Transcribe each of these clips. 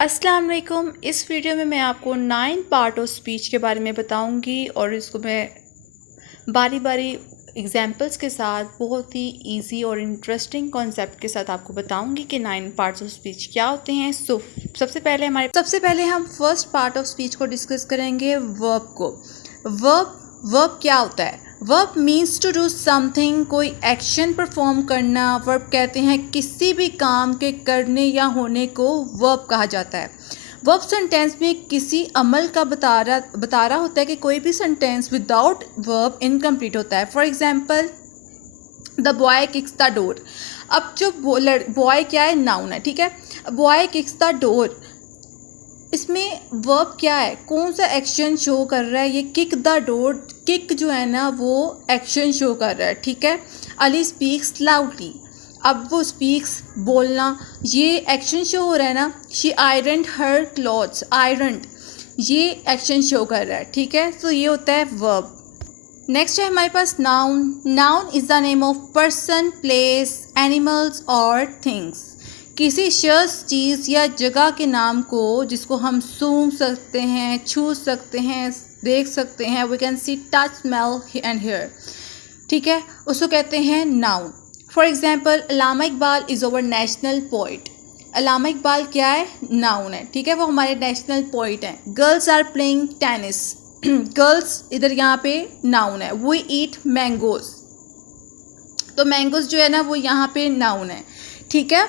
अस्सलाम वालेकुम। इस वीडियो में मैं आपको 9 पार्ट ऑफ स्पीच के बारे में बताऊंगी और इसको मैं बारी बारी एग्जांपल्स के साथ बहुत ही इजी और इंटरेस्टिंग कॉन्सेप्ट के साथ आपको बताऊंगी कि 9 पार्ट्स ऑफ स्पीच क्या होते हैं। सबसे पहले हम फर्स्ट पार्ट ऑफ स्पीच को डिस्कस करेंगे, वर्ब को। वर्ब क्या होता है? Verb means to do something, कोई एक्शन परफॉर्म करना। वर्ब कहते हैं किसी भी काम के करने या होने को वर्ब कहा जाता है। वर्ब सेंटेंस में किसी अमल का बता रहा होता है कि कोई भी सेंटेंस विदाउट वर्ब इनकम्प्लीट होता है। For example, the boy kicks the door. अब जो बॉय क्या है? नाउन है, ठीक है। बॉय किक्स द डोर, इसमें वर्ब क्या है? कौन सा एक्शन शो कर रहा है? ये किक द डोर, किक जो है ना वो एक्शन शो कर रहा है, ठीक है। अली स्पीक्स लाउडली, अब वो स्पीक्स बोलना, ये एक्शन शो हो रहा है ना। She ironed her clothes, ironed ये एक्शन शो कर रहा है, ठीक है। तो ये होता है वर्ब। नेक्स्ट है हमारे पास noun. Noun is the name of person, place, animals और थिंग्स। किसी शख्स, चीज़ या जगह के नाम को जिसको हम सूंघ सकते हैं, छू सकते हैं, देख सकते हैं, we can see, touch, smell and hear, ठीक है, उसको कहते हैं noun. For example, Allama Iqbal is our national poet. Allama Iqbal क्या है? नाउन है, ठीक है, वो हमारे नेशनल पोइट हैं। Girls are playing tennis, girls इधर यहाँ पे नाउन है। वी ईट मैंगोज, तो मैंगोज जो है ना वो यहाँ पे नाउन है, ठीक है।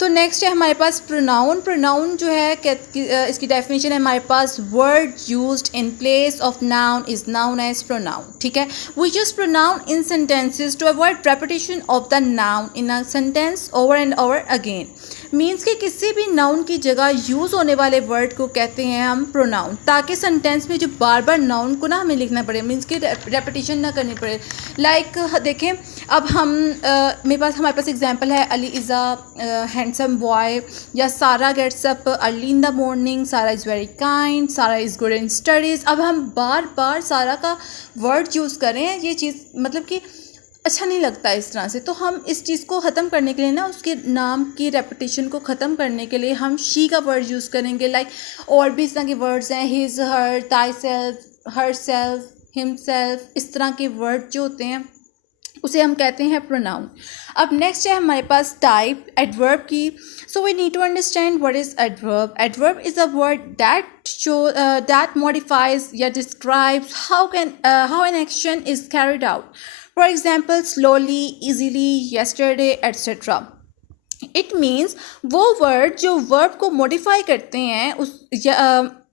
तो नेक्स्ट है हमारे पास प्रोनाउन। प्रोनाउन जो है इसकी डेफिनेशन है हमारे पास, word used in place of noun is noun as pronoun, ठीक है। We use pronoun in sentences to avoid repetition of the noun in a sentence over and over again. Means कि किसी भी नाउन की जगह यूज़ होने वाले word को कहते हैं हम प्रोनाउन, ताकि सेंटेंस में जो बार बार नाउन को ना हमें लिखना पड़े, मीन्स कि रेपिटेशन ना करनी पड़े। लाइक देखें, अब हमारे पास एग्जांपल है, Ali is a handsome boy, या Sara gets up early in the morning, Sara is very kind, Sara is good in studies. अब हम बार बार सारा का वर्ड यूज़ करें, ये चीज़ मतलब कि अच्छा नहीं लगता इस तरह से। तो हम इस चीज़ को ख़त्म करने के लिए ना, उसके नाम की रेपिटेशन को ख़त्म करने के लिए हम शी का वर्ड यूज़ करेंगे। लाइक और भी इस तरह के वर्ड्स हैं, हिज, हर, ताई सेल्फ, हर सेल्फ, हिमसेल्फ, इस तरह के वर्ड जो होते हैं उसे हम कहते हैं प्रोनाउन। अब नेक्स्ट है हमारे पास टाइप एडवर्ब की। So we need to understand what is adverb. Adverb is a word that modifies या describes how an action is carried out. For example, slowly, easily, yesterday etcetera. It means वो word जो verb को modify करते हैं, उस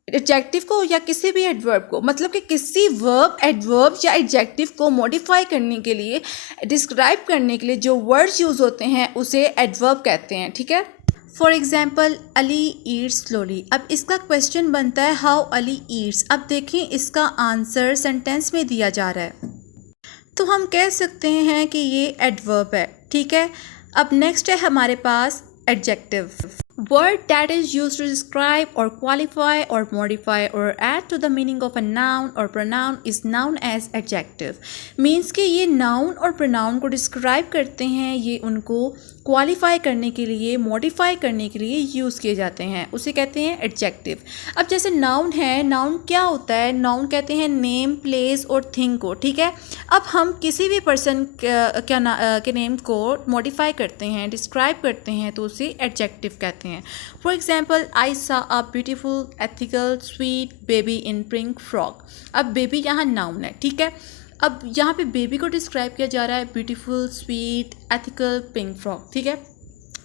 adjective को या किसी भी एडवर्ब को, मतलब कि किसी वर्ब, एडवर्ब या एडजेक्टिव को मॉडिफाई करने के लिए, डिस्क्राइब करने के लिए जो वर्ड्स यूज़ होते हैं उसे एडवर्ब कहते हैं, ठीक है। For example, Ali Yeats slowly. अब इसका क्वेश्चन बनता है, हाउ अली ईट्स। अब देखें इसका आंसर सेंटेंस में दिया जा रहा है, तो हम कह सकते हैं कि ये एडवर्ब है, ठीक है। अब नेक्स्ट है हमारे पास adjective. Word that is used to describe or qualify or modify or add to the meaning of a noun or pronoun is known as adjective. Means कि ये noun और pronoun को describe करते हैं, ये उनको qualify करने के लिए, modify करने के लिए यूज़ किए जाते हैं, उसे कहते हैं adjective. अब जैसे noun है, noun क्या होता है? noun कहते हैं name, place और thing को, ठीक है। अब हम किसी भी person के नेम को modify करते हैं, describe करते हैं, तो उसे adjective कहते हैं। फॉर एग्जाम्पल, आई सा a beautiful, ethical, sweet baby in pink frock. अब बेबी यहाँ नाउन है, ठीक है। अब यहाँ पे बेबी को डिस्क्राइब किया जा रहा है, beautiful, sweet, ethical, pink frock, ठीक है।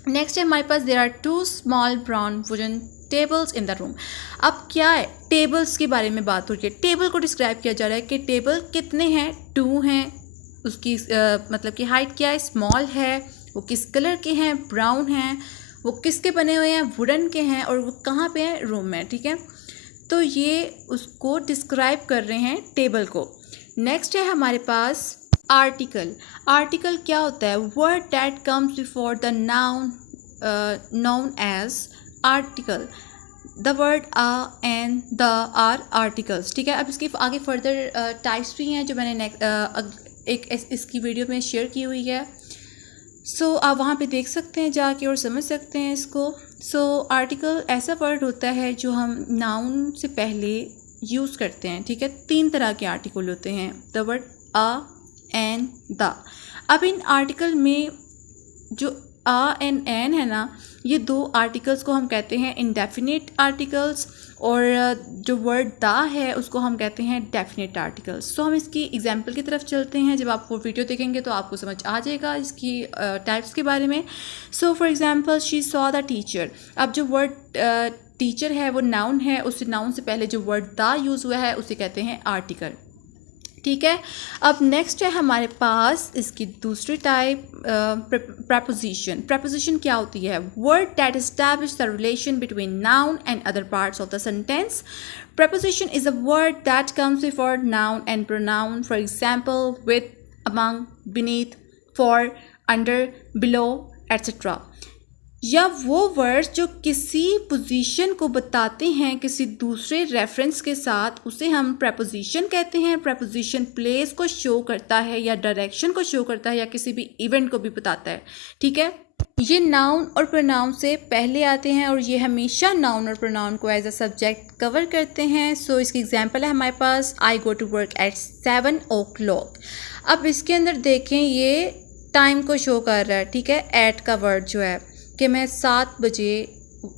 नेक्स्ट है हमारे पास, there are 2 small brown wooden tables in the room. अब क्या है? टेबल्स के बारे में बात हो रही है। टेबल को डिस्क्राइब किया जा रहा है कि टेबल कितने हैं? 2 हैं। उसकी मतलब कि हाइट क्या है? स्मॉल है। वो किस कलर के हैं? ब्राउन हैं। वो किसके बने हुए हैं? वुडन के हैं। और वो कहाँ पे हैं? रूम में, ठीक है। तो ये उसको डिस्क्राइब कर रहे हैं, टेबल को। नेक्स्ट है हमारे पास आर्टिकल। आर्टिकल क्या होता है? Word that comes before the noun known as article. The word a and the are articles, ठीक है। अब इसके आगे फर्दर टाइप्स भी हैं जो मैंने इसकी वीडियो में शेयर की हुई है। सो आप वहाँ पे देख सकते हैं जाके और समझ सकते हैं इसको। सो आर्टिकल ऐसा वर्ड होता है जो हम नाउन से पहले यूज़ करते हैं, ठीक है। 3 तरह के आर्टिकल होते हैं, the word a, an, the. अब इन आर्टिकल में जो आ एंड एन है ना, ये 2 आर्टिकल्स को हम कहते हैं इंडेफिनिट आर्टिकल्स, और जो वर्ड द है उसको हम कहते हैं डेफिनेट आर्टिकल्स। तो हम इसकी एग्जांपल की तरफ चलते हैं। जब आप वो वीडियो देखेंगे तो आपको समझ आ जाएगा इसकी टाइप्स के बारे में। So for example, she saw the teacher. अब जो वर्ड टीचर है वो नाउन है, उस नाउन से पहले जो वर्ड द यूज़ हुआ है उसे कहते हैं आर्टिकल, ठीक है। अब नेक्स्ट है हमारे पास इसकी दूसरी टाइप, प्रपोजिशन। प्रपोजिशन क्या होती है? Word that establish the relation between noun and other parts of the sentence. Preposition is a word that comes before noun and pronoun. For example, with, among, beneath, for, under, below, etc. या वो words जो किसी position को बताते हैं किसी दूसरे reference के साथ, उसे हम प्रपोजिशन कहते हैं। प्रपोजिशन प्लेस को शो करता है या डायरेक्शन को शो करता है या किसी भी इवेंट को भी बताता है, ठीक है। ये नाउन और प्रोनाउन से पहले आते हैं और ये हमेशा नाउन और प्रोनाउन को एज अ सब्जेक्ट कवर करते हैं। सो इसकी एग्जांपल है हमारे पास, I go to work at 7 o'clock। अब इसके अंदर देखें, ये टाइम को शो कर रहा है, ठीक है। एट का वर्ड जो है कि मैं 7 बजे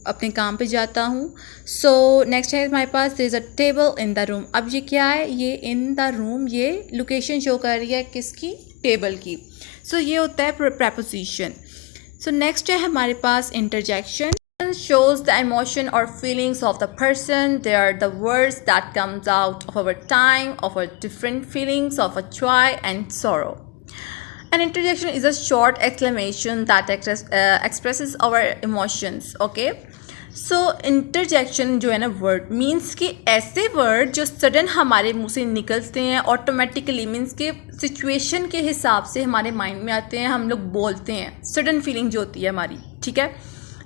अपने काम पे जाता हूँ। सो नेक्स्ट है हमारे पास, there is a table in the room. अब ये क्या है? ये इन द रूम, ये लोकेशन शो कर रही है किसकी? टेबल की। सो ये होता है प्रपोजिशन। सो नेक्स्ट है हमारे पास interjection. Shows the emotion or feelings of the person. They are the words that comes out of our time, of our different feelings of a joy and sorrow. An interjection is a short exclamation that expresses our emotions. Okay. So interjection जो है ना word, means कि ऐसे word जो sudden हमारे मुंह से निकलते हैं ऑटोमेटिकली, मीन्स कि सिचुएशन के हिसाब से हमारे माइंड में आते हैं, हम लोग बोलते हैं। सडन फीलिंग जो होती है हमारी, ठीक है,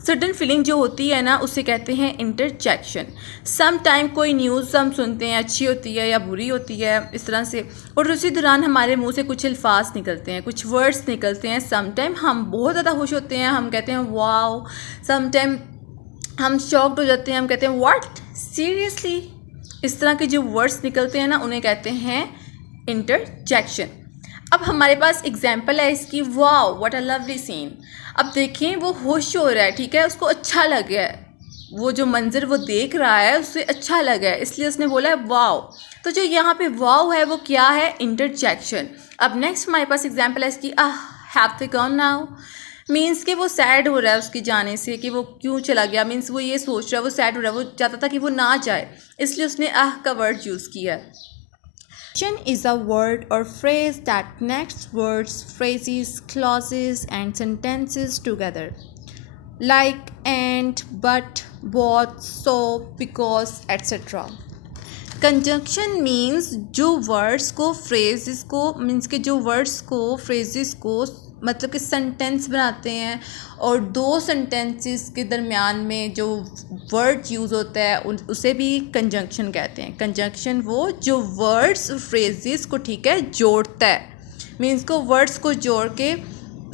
सडन फीलिंग जो होती है ना, उसे कहते हैं इंटरजेक्शन। सम टाइम कोई न्यूज़ हम सुनते हैं, अच्छी होती है या बुरी होती है, इस तरह से, और उसी दौरान हमारे मुंह से कुछ अल्फाज निकलते हैं, कुछ वर्ड्स निकलते हैं। सम टाइम हम बहुत ज़्यादा खुश होते हैं, हम कहते हैं वाओ। सम टाइम हम शॉक्ड हो जाते हैं, हम कहते हैं व्हाट, सीरियसली। इस तरह के जो वर्ड्स निकलते हैं ना, उन्हें कहते हैं इंटरजेक्शन। अब हमारे पास एग्जाम्पल है इसकी, wow what a lovely scene. अब देखें, वो खुश हो रहा है, ठीक है, उसको अच्छा लग गया है, वो जो मंजर वो देख रहा है उसे अच्छा लगा है, इसलिए उसने बोला है वाओ। तो जो यहाँ पे वाओ है वो क्या है? इंटरजेक्शन। अब नेक्स्ट हमारे पास एग्जाम्पल है इसकी, have they gone now. Means कि वो सैड हो रहा है उसके जाने से, कि वो क्यों चला गया, मीन्स वो ये सोच रहा है, वो सैड हो रहा है, वो चाहता था कि वो ना जाए, इसलिए उसने का वर्ड यूज़ किया। Conjunction is a word or phrase that connects words, phrases, clauses and sentences together, like and, but, both, so, because, etc. Conjunction means जो वर्ड्स को, फ्रेजेस को, मीन्स के जो वर्ड्स को, फ्रेजेस को मतलब कि सेंटेंस बनाते हैं, और 2 सेंटेंसेस के दरमियान में जो वर्ड यूज़ होता है उसे भी कंजंक्शन कहते हैं। कंजंक्शन वो जो वर्ड्स फ्रेजेस को, ठीक है, जोड़ता है, मीन्स को वर्ड्स को जोड़ के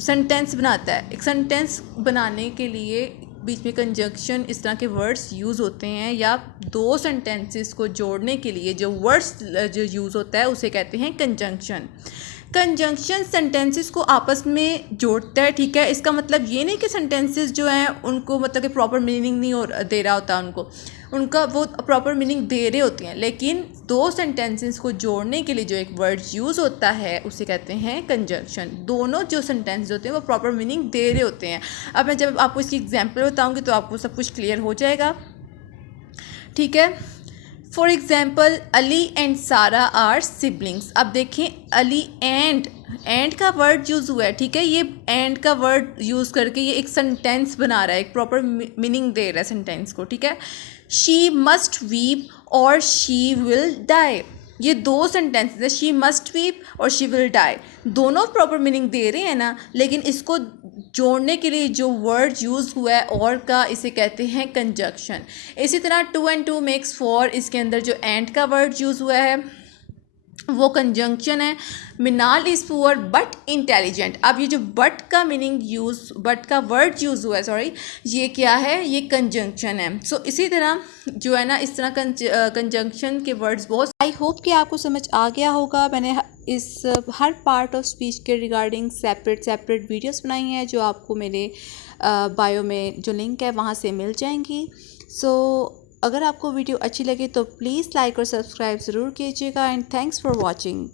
सेंटेंस बनाता है। एक सेंटेंस बनाने के लिए बीच में कंजंक्शन इस तरह के वर्ड्स यूज़ होते हैं, या 2 सेंटेंसेस को जोड़ने के लिए जो वर्ड्स जो यूज़ होता है उसे कहते हैं कंजंक्शन। कंजंक्शन सेंटेंसेस को आपस में जोड़ता है, ठीक है। इसका मतलब ये नहीं कि सेंटेंसेस जो हैं उनको मतलब कि प्रॉपर मीनिंग नहीं दे रहा होता उनका वो प्रॉपर मीनिंग दे रहे होते हैं, लेकिन 2 सेंटेंसेस को जोड़ने के लिए जो एक वर्ड यूज़ होता है उसे कहते हैं कंजंक्शन। दोनों जो सेंटेंस होते हैं वो प्रॉपर मीनिंग दे रहे होते हैं। अब मैं जब आपको इसकी एग्जांपल बताऊंगी तो आपको सब कुछ क्लियर हो जाएगा, ठीक है। फॉर एग्जाम्पल, अली एंड सारा आर सिबलिंग्स। अब देखें, अली एंड का वर्ड यूज़ हुआ है, ठीक है। ये एंड का वर्ड यूज़ करके ये एक सेंटेंस बना रहा है, एक प्रॉपर मीनिंग दे रहा है सेंटेंस को, ठीक है। शी मस्ट वीप और शी विल डाई, ये 2 सेंटेंसेस है, शी मस्ट वीप और शी विल डाई, दोनों प्रॉपर मीनिंग दे रहे हैं ना, लेकिन इसको जोड़ने के लिए जो वर्ड यूज़ हुआ है और का, इसे कहते हैं कंजंक्शन। इसी तरह 2 and 2 makes 4, इसके अंदर जो एंड का वर्ड यूज़ हुआ है वो कंजंक्शन है। मिनाल इज़ पुअर बट इंटेलिजेंट। अब ये जो बट का मीनिंग यूज़, बट का वर्ड यूज़ हुआ है, सॉरी, ये क्या है, ये कंजंक्शन है। सो इसी तरह जो है ना, इस तरह कंजंक्शन के वर्ड्स बहुत। आई होप कि आपको समझ आ गया होगा। मैंने इस हर पार्ट ऑफ स्पीच के रिगार्डिंग सेपरेट वीडियोस बनाई हैं, जो आपको मेरे बायो में जो लिंक है वहाँ से मिल जाएंगी। सो अगर आपको वीडियो अच्छी लगे तो प्लीज़ लाइक और सब्सक्राइब ज़रूर कीजिएगा एंड थैंक्स फॉर वॉचिंग।